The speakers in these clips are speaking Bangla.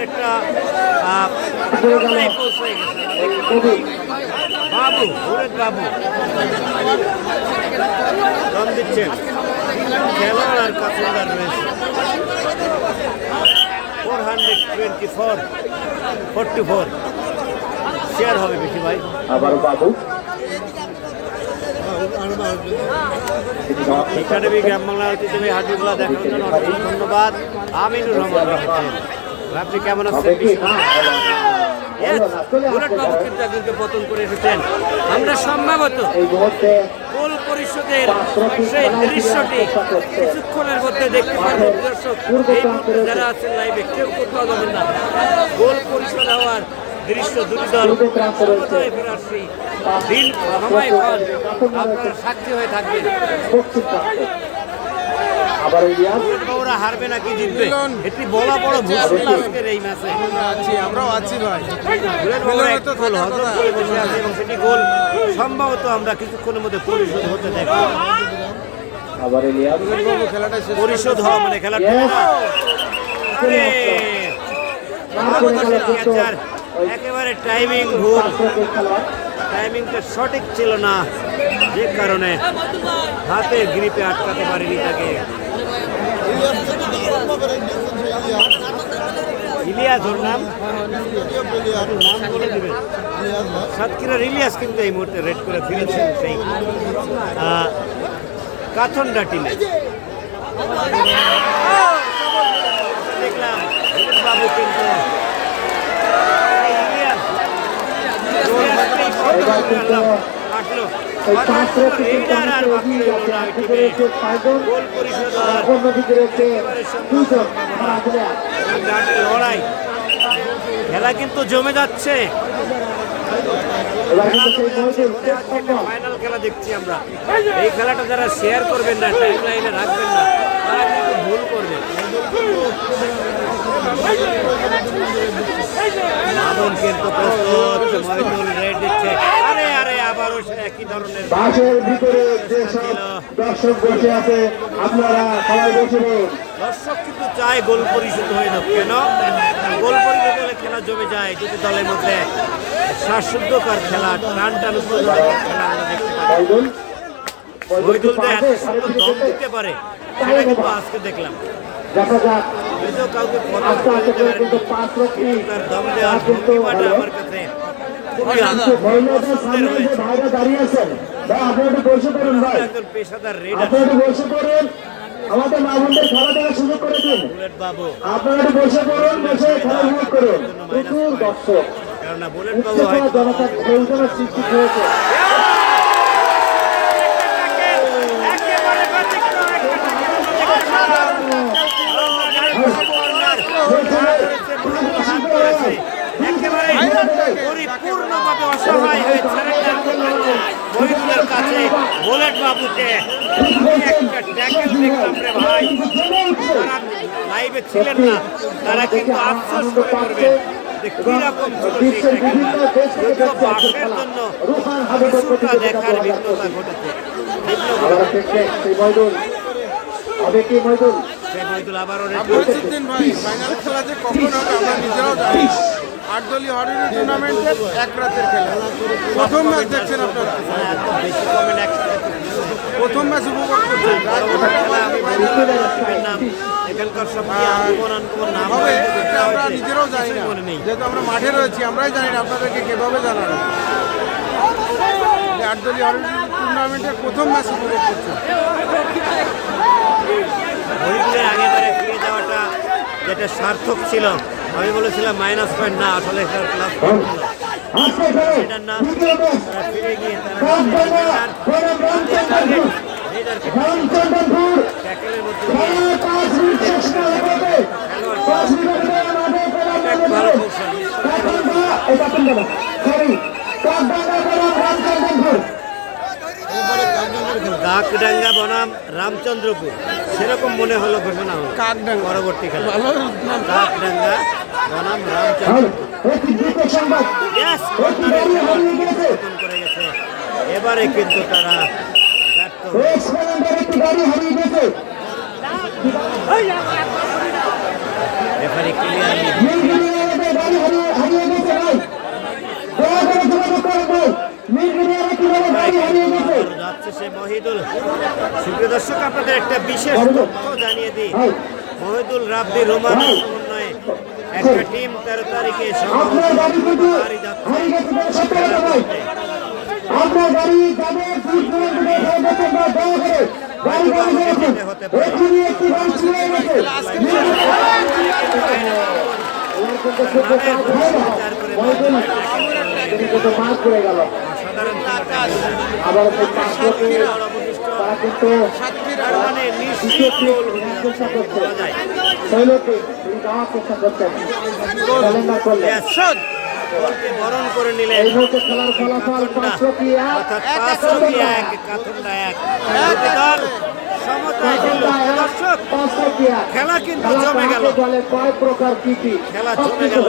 একটা আহ, পৌঁছে গেছে। বাবু বুলেট বাবু দম দিচ্ছেন খেলোয়াড় আর কাসুন্দার রয়েছে four hundred twenty four forty four share হবে আবার বাবু একাডেমি গ্রাম বাংলা ঐতিহ্যবাহী হাজিগুলা দেখার জন্য ধন্যবাদ। আমিনুর রহমান রয়েছেন। আপনি কেমন আছেন? কি না Yes, কিন্তু একজনকে পতন করে এসেছেন। আমরা সম্ভবত গোল পরিষদের সেই দৃশ্যটি কিছুক্ষণের মধ্যে দেখতে পারবেন দর্শক এই মুহূর্তে যারা আছেন লাইভে কেউ কোথাও যাবেন না। গোল পরিষদ হওয়ার দৃশ্য দুটি দল সমতায় ফেরার সেই দিন ফল আপনারা সাক্ষী হয়ে থাকবেন। আবার হারবে নাকি জিতবে? এটি বলা বড় আজকের এই ম্যাচে। আছি আমরাও আছি ভাই। ওরা এক গোল হজম করে বসে আছে এবং সেটি গোল। সম্ভবত আমরা কিছুক্ষণের মধ্যে পরিশোধ হতে দেখব। আবার ইলিয়াস বাবু খেলাটা শেষ পরিশোধ হওয়া মানে খেলাটা. আরে একেবারে টাইমিং ভুল। টাইমিংটা সঠিক ছিল না যে কারণে হাতের গ্রিপে আটকাতে পারেনি তাকে। কিন্তু এই মুহূর্তে রেড করে ফিরেছেন সেই আহ, কাথনডা টিমে দেখলাম হিমেশ বাবু কিন্তু এই ইলিয়াস ইলিয়াসকেই পতন করলাম। আসলো। এই পাঁচ রকে কিন্তু রেইডার আর বাকি এগিয়ে রইল যাচ্ছে না একদিকে ওই রয়েছে টিমে। ছয়জন গোল পরিশোধ আর আর অন্যদিকে রয়েছে দুজন প্লেয়ার গানের লড়াই খেলা কিন্তু জমে যাচ্ছে ফাইনাল খেলা দেখছি আমরা। এই খেলাটা যারা শেয়ার করবেন না টাইম লাইনে রাখবেন না তারা কিন্তু ভুল করবেন মামুন কিন্তু প্রস্তুত মহিদুল রেড দিচ্ছে আরে আরে আবারও সে একই ধরনের বাসের ভিতরে যেসব দর্শক বসে আছে আপনারা সবাই বসে দর্শক কিন্তু চায় গোল পরিশোধ হয়ে যাক কেন? গোল পরিশোধ হলে খেলা জমে যায় দুটি দলের মধ্যে। শ্বাসরুদ্ধকর খেলা টান টান খেলা আমরা দেখতে পাই মহিদুল মহিদুল এত সুন্দর দম দিতে পারে সেটা কিন্তু আজকে দেখলাম। কাউকে করতে করে পারেনি। তার দম দেওয়ার ভঙ্গিমাটা আমার কাছে আমাদের মা বোনদের খেলা দেখার সুযোগ করে দিন। আপনারা একটু বসে পড়ুন বসে খেলা উপভোগ করুন। প্রচুর দর্শক। কেননা বুলেট বাবু উচ্চতর হয়তো জনতা সৃষ্টি হয়েছে একেবারে ব্যতিক্রম একটা একেবারে পরিপূর্ণভাবে অসহায় হয়ে সারেন্ডার করলেন কাছে বুলেট বাবুকে। একটা ট্যাকেল দেখলাম রে ভাই যারা লাইভে ছিলেন না তারা কিন্তু আফসোস করে করবেন যে কীরকম ছিল সেই বিশ্বের বিভিন্ন ট্যাকেলটা দেশ থেকে যদিও বাসের জন্য কিছুটা দেখার ভিন্নতা ঘটেছে। আবারও ভাই ফাইনাল খেলা যে কখন হবে আমরা নিজেরাও জানি না। আট দলীয় হরিণ টুর্নামেন্টের এক রাতের খেলা। প্রথম ম্যাচ দেখছেন আপনারা? প্রথম ম্যাচ উপভোগ করছেন। এখানকার সব হবে আমরা নিজেরাও জানি না। যেহেতু আমরা মাঠে রয়েছি, আমরাই জানি না আপনাদেরকে কীভাবে জানানো। যে আট দলীয় হরিণ টুর্নামেন্টের প্রথম ম্যাচ উপভোগ করছেন। হরিপুরের আগে বারে ফিরে যাওয়াটা যেটা সার্থক ছিল আমি বলেছিলাম মাইনাস পয়েন্ট না আসলে খেলে এটার নাম তারা ফিরে গিয়ে ভালো কৌশল কাকডাঙ্গা বনাম রামচন্দ্রপুর। সেরকম মনে হলো ঘোষণা হলো। কাকডাঙ্গা। পরবর্তী খেলা। কাকডাঙ্গা এবারে কিন্তু তারা গেছে যাচ্ছে সে দর্শক আপনাদের একটা বিশেষ তথ্য জানিয়ে দিই মহিদুল রাব্বি রোমান সমন্বয়ে একটা টিম তেরো তারিখে আপনার গাড়ি কিন্তু গাড়ি গেছে বলে কথা ভাই আপনার গাড়ি যাবে দূর দূরান্ত থেকে বা দয়া করে গাড়ি গাড়ি গেছে। এক্ষুনি একটি গাড়ি চলে গেছে। ওর কিন্তু কিন্তু মার করে গেল সাধারণ আকাশ আবার সেই পাঁচশোকে তারা কিন্তু তার দ্বিতীয় নিশ্চিত টিম গোল নেওয়ার চেষ্টা করছে বলা যায় শৈলকে তিনি যাওয়ার চেষ্টা করছেন ক্যালেন্ডার করলেন গোলকে বরণ করে নিলেন খেলার ফলাফল পাঁচশো কি এক অর্থাৎ পাঁচশো কি এক কাতুন্ডা এক দুটি দল সমতায় ছিল দর্শক পাঁচশো কি এক খেলা কিন্তু জমে গেল কাহাকে কয় প্রকার কি কি খেলা জমে গেল।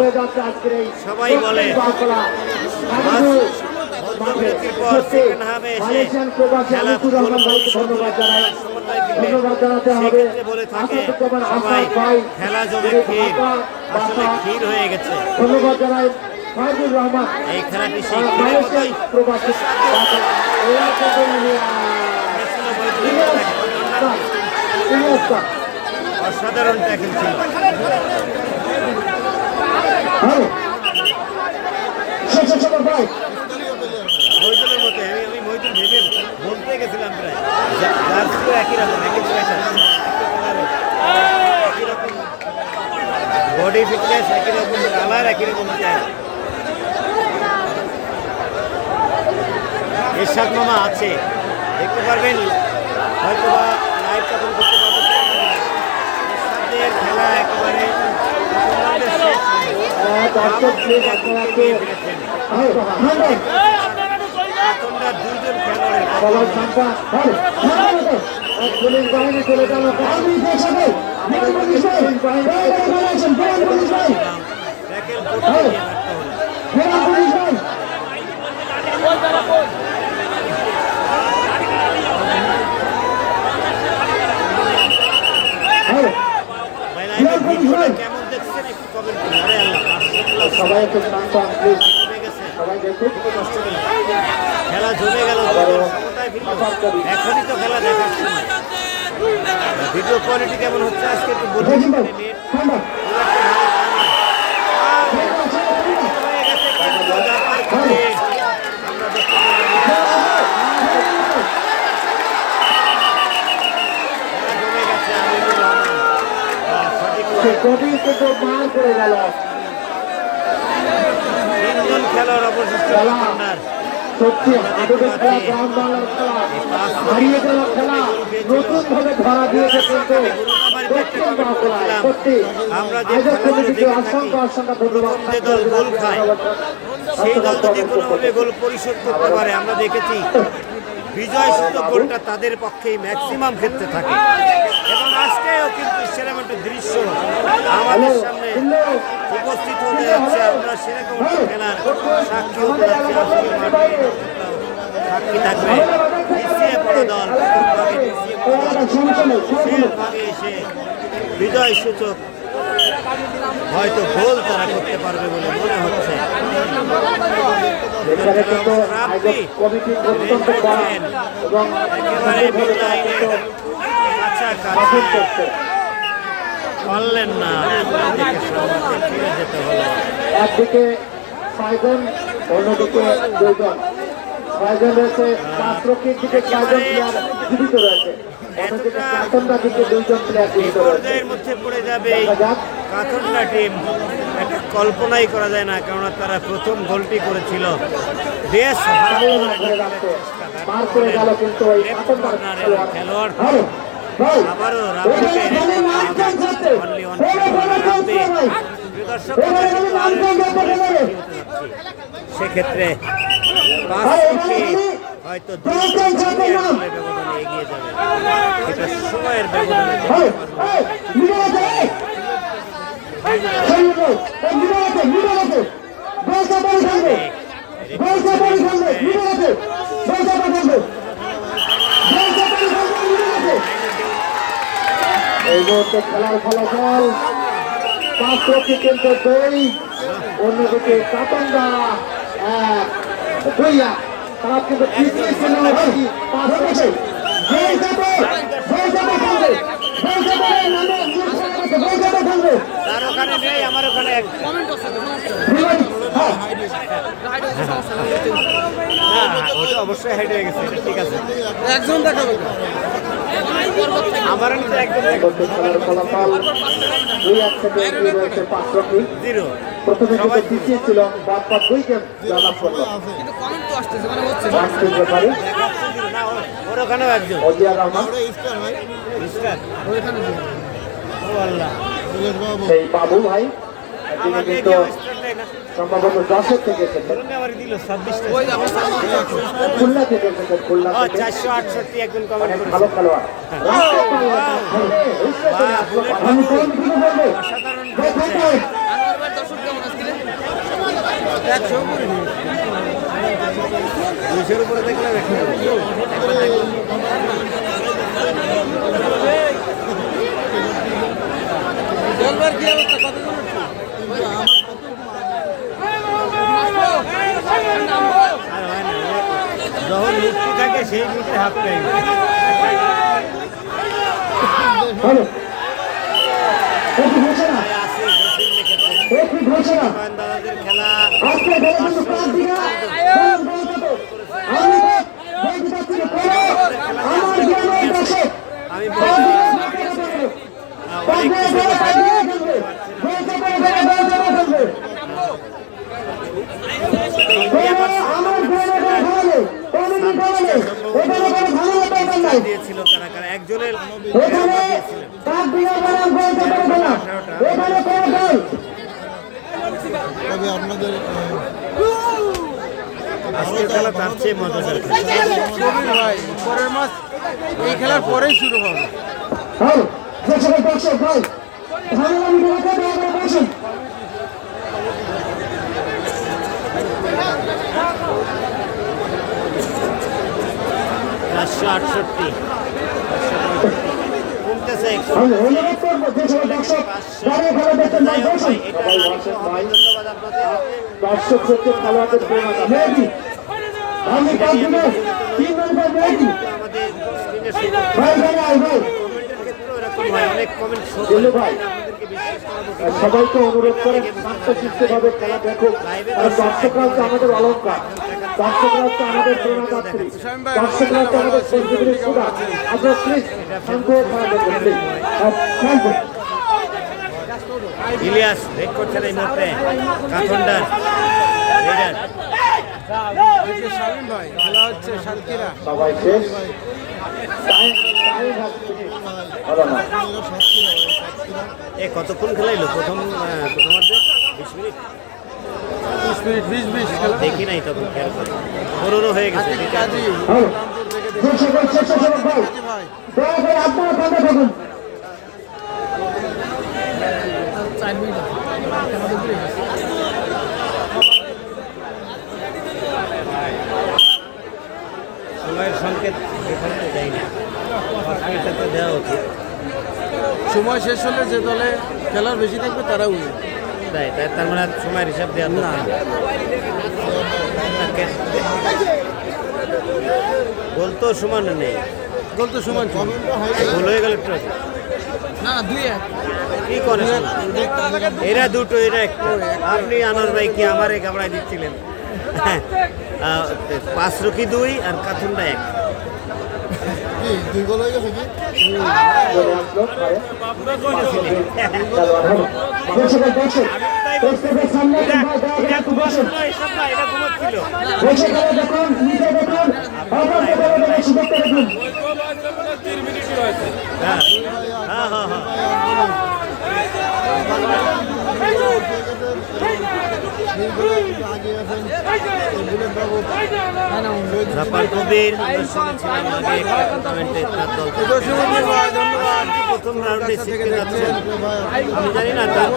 সবাই বলে। খেলা ধন্যবাদ জানাতে হবে বলে থাকে সবাই খেলা জমে ক্ষীর। আসলে ক্ষীর হয়ে গেছে। ধন্যবাদ জানাই ফাইজুর রহমান। এই খেলাটি সেই ক্ষীরের মতোই। প্রবাসী। অসাধারণ ট্যাকেল ছিল। ভাই মহিদুলের মতো আমি আমি মহিদুল ভেবে বলতে গেছিলাম প্রায়। জার্সিও একই রকম একই সোয়েটার একই রকম বডি ফিটনেস একই রকম কালার একই রকম এরশাদ মামা আছে। দেখতে পারবেন হয়তো বা লাইভ তখন করতে পারব কিনা জানি না। এরশাদের খেলা একেবারে প্রথমার্ধের শেষ সময়ে আহ, দর্শক প্লিজ আপনারা একটু ফিরেছেন। Hello, hundred. খেলোয়াড়ের পুলিশ বাহিনী চলে গেল। হ্যালো, ভাই লাইভের ভিডিওটা কেমন দেখছেন একটু সবাই শান্ত প্লিজ। সবাই দেখুন খেলা জমে গেল এখনই তো খেলা দেখার সময় ভিডিও কোয়ালিটি কেমন হচ্ছে আজকে একটু বলুন রহিম ভাই নেট ঠান্ডা সত্যি খেলা গ্রাম বাংলার খেলা। হারিয়ে খেলা। নতুন ভাবে ধরা দিয়েছে কিন্তু আমরা অসংখ্য অসংখ্য ধন্যবাদ। সেই দল যদি কোনোভাবে গোল পরিশোধ করতে পারে আমরা দেখেছি। বিজয় সূচক গোলটা তাদের পক্ষেই ম্যাক্সিমাম ক্ষেত্রে থাকে। এবং আজকেও কিন্তু সেরকম একটা দৃশ্য আমাদের সামনে উপস্থিত হতে যাচ্ছে আমরা সেরকম খেলার সাক্ষী হতে যাচ্ছি সাক্ষী থাকবে। পিছিয়ে পড়া দল প্রথম ভাগে পিছিয়ে পড়া দল শেষ ভাগে এসে বিজয় সূচক হয়তো গোল তারা করতে পারবে বলে মনে হচ্ছে। একেবারে মিডলাইনের কিন্তু কাছাকাছি। পারলেন না। একদিকে ছয়জন অন্যদিকে দুইজন। ছয়জন রয়েছে পাঁচ দিকে ছয়জন প্লেয়ার জীবিত রয়েছে। মধ্যে পড়ে যাবে কাতন্ডা টিম। এটা কল্পনাই করা যায় না কেননা তারা প্রথম গোলটি করেছিল। বেশ খেলোয়াড়। আবারও। সেক্ষেত্রে পাঁচ ভাই, থেকে হয়তো। ব্যবধানে এগিয়ে যাবে। এটা সময়ের ব্যবধানে দেখতে ভাই, পারব। এই, মিডল আছে, এই। খেলবে বল, এই মিডল আছে, মিডল আছে। বল চাপানি খেলবে। বল চাপানি খেলবে, মিডল আছে। বল চাপা খেলবে। বল চাপানি মুহূর্তে খেলার ফলাফল পাঁচ রক্ষী কিন্তু দুই অন্যদিকে কাটন্দা এক দুই তারা কিন্তু পাঁচ রক্ষী জয় যাবে জয় যাবে খেলবে জয় যাবে নামে জয় যাবে খেলবে তার ওখানে নেই আমার ওখানে এক। না ওটা অবশ্যই হয়ে গেছে ঠিক আছে একজন আমার ফলাফল দুই এক থেকে এগিয়ে রয়েছে প্রথমে কিন্তু পিছিয়ে ছিল বাদ দুই গেম আল্লাহ সেই বাবু ভাই তিনি সম্ভবত যশোর থেকে এসেছেন খুলনা থেকে এসেছেন খুলনা চারশো আটষট্টি একজন কমেন্ট অনেক করেছে। ভালো খেলোয়াড়। আমি কোন দিকে বলব? অসাধারণ জয় খেলছে। জয়। একশো করে নিন। দুইশোর উপরে দেখলাম একটু বলবার কি অবস্থা কতজন উঠছে? আর হয় না, ও যখন মুক্তি থাকে সেই মিটে হাফ টাইম হ্যালো একটু ঘুরছে না আছে জসিম লিখেছে একটু ঘুরছে না হুমায়ুন আজকে খেলা কিন্তু পাঁচ দিকে বলুন, বলুন কত? আমি তো বলতে চাচ্ছি না, কোনো আমার গ্রামের দর্শক আমি পাঁচ বলছি দিকে খেলবে। পাঁচ অনেক দিকে কিছু খেলে পাঁচ দিকে খেলবে। বলতে পারে খেলে বল যাবে খেলবে। কোনো আমার গ্রামের কোনো খেলালে, কোনো কি খেলালে, এখানে কোনো ঝামেলা দরকার নাই। দিয়েছিল কারা কারা একজনের এখানে পাঁচ দিকে বনাম গোল চেপারে খেলা। এখানে কোনো দল আজকের খেলা তার চেয়ে মজাদার ভাই পরের মাস এই খেলার পরেই শুরু হবে। হ্যাঁ চারশো আটষট্টি কমতেছে দর্শক হচ্ছে খেলোয়াড়দের আমি তিন নম্বর করে সবাইকে অনুরোধ করে শান্তশিষ্টভাবে খেলা দেখুক কারণ দর্শকরা হচ্ছে আমাদের অলঙ্কার। দর্শকরা হচ্ছে আমাদের প্রেরণাদাত্রী দর্শকরা হচ্ছে আমাদের সঞ্জীবনী সুধা। আপনার প্লিজ শান্ত। ইলিয়াস ব্রেক করছেন এই মুহূর্তে কাথন্ডার রেডার। এই যে শামীম ভাই খেলা হচ্ছে সাতক্ষীরা সবাই শেষ টাইম টাইম হলো না এ কতক্ষণ খেলাইলো? প্রথম প্রথমার্ধে? বিশ মিনিট? দেখি নাই তখন খেয়াল করে। পনেরো হয়ে গেছে কাজী হ্যালো রামপুর থেকে যে সকল স্বেচ্ছাসেবক ভাই দেখি ভাই দয়া করে আপনারা ফাঁকা থাকুন সময়ের সংকেত এখানে দেয় না এটা তো দেওয়া উচিত সময় শেষ হলে যে দলে খেলার বেশি থাকবে তারা উঠবে তাই তাই তার মানে সময়ের হিসাব দেওয়া না। বলতো সমান নেই। গোল তো সমান ভুল হয়ে গেল একটু আগে। না দুই এক। কি করে এরা দুটো এরা একটা। আপনি আনোয়ার ভাই কি আমারে গাবড়ায় দিচ্ছিলেন? পাঁচ রকি দুই আর কাথুনটা এক। চলে আসলো ভাই খেলোয়াড় হলো যে সকল দর্শক প্রেসক্রিপের সামনে আছেন ভাই দয়া করে একটু বসুন এসব না এটা ঘুমোচ্ছিল বসে খেলা দেখুন নিজে দেখুন অপরকে খেলা দেখার সুযোগটা দেখুন হ্যাঁ হ্যাঁ হ্যাঁ হ্যাঁ রাপার কবির টুর্নামেন্টে তার দল। থেকে। দর্শক ভাই ধন্যবাদ প্রথম রাউন্ডে শিখতে যাচ্ছেন। আমি জানি না তার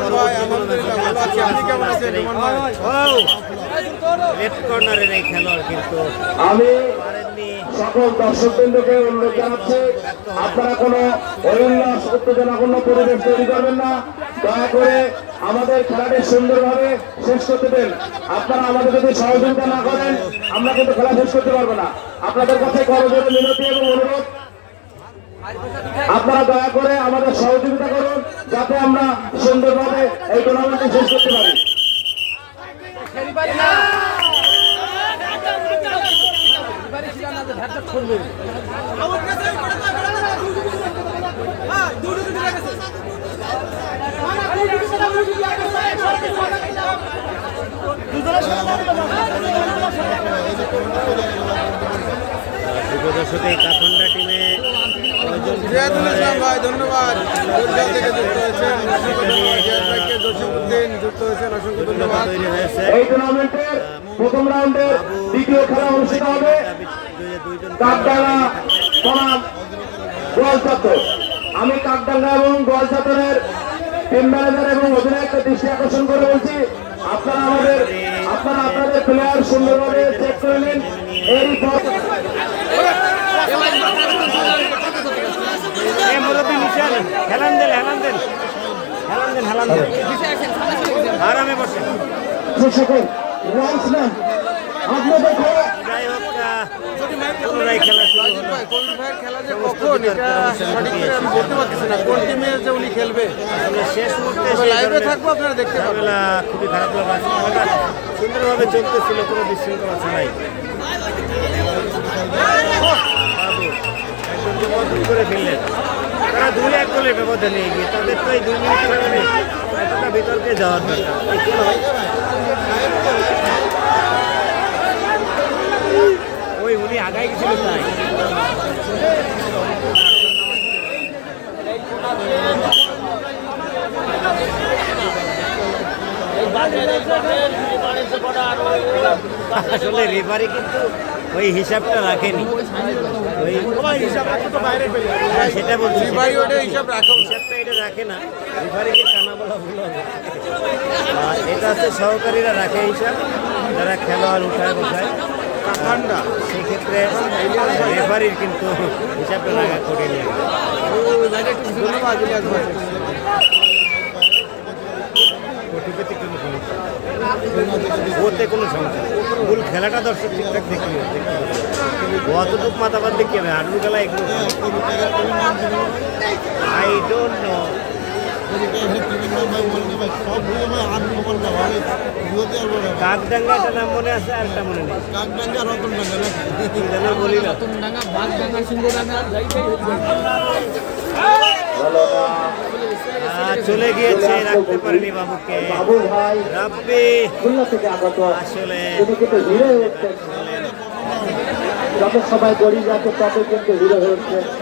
লেফট কর্নারের এই খেলোয়াড় কিন্তু আমি সকল অনুরোধ জানাচ্ছি আপনারা কোনো অভিল্লাস উত্তেজনাপূর্ণ পরিবেশ তৈরি করবেন না। দয়া করে আমাদের খেলাটি সুন্দরভাবে শেষ করতে দেন। আপনারা আমাদের যদি সহযোগিতা না করেন, আমরা কিন্তু খেলা শেষ করতে পারব না। আপনাদের কাছে করজোরে মিনতি এবং অনুরোধ। আপনারা দয়া করে আমাদের সহযোগিতা করুন, যাতে আমরা সুন্দরভাবে এই টুর্নামেন্টটি শেষ করতে পারি। দর্শক প্রথম দ্বিতীয় খেলা অনুষ্ঠিত হবে। কাকডাঙ্গা গোয়ালচত্বর আমি কাকডাঙ্গা এবং গোয়ালচত্বরের টিম ম্যানেজার এবং অধিনায়ককে দৃষ্টি আকর্ষণ করে বলছি আপনারা আমাদের আপনারা আপনাদের প্লেয়ার সুন্দরভাবে চেক করে নিন। এরপর এ হেলান দেন হেলান দেন। হেলান দেন হেলান দেন। আরামে বসেন। সকল আপনাদের খেলা পুনরায় খেলা শুরু খেলা খুবই খারাপ সুন্দরভাবে চলতেছিল কোনো বিশৃঙ্খলা ছাড়াই একজন করে ফেললেন। তারা দুই এক গোলের ব্যবধানে এগিয়ে তাদের তো এই দুই মিনিট বিতর্কে যাওয়ার দরকার। গেছিল তাই আসলে রেফারি কিন্তু ওই হিসাবটা রাখেনি। ওই হ্যাঁ, সেটা বলছি। হিসাব রাখো। হিসাবটা এটা রাখে না। রেফারিকে কানা বলা ভুল হবে। আর এটা হচ্ছে সহকারীরা রাখে হিসাব। যারা খেলোয়াড় উঠায় বসায় ঠান্ডা সেক্ষেত্রে রেফারির কিন্তু হিসাবটা রাখা কঠিন ওটিপিতে কোনো সমস্যা। ওতে কোনো সমস্যা। মূল খেলাটা দর্শক ঠিকঠাক দেখতে হবে। অতটুক মাতাবাদ দেখতে হবে? হাডুর খেলা এগুলো আই ডোন্ট নো কাকডাঙ্গা নাম মনে আছে আর একটা মনে নেই? কি যেন বলি না ভালো না আহ, চলে গিয়েছে রাখতে পারেনি বাবুকে। রাব্বি আসলে হিরো হয়ে। যত সময় গড়িয়ে যাচ্ছে তত কিন্তু হিরো হয়ে উঠছে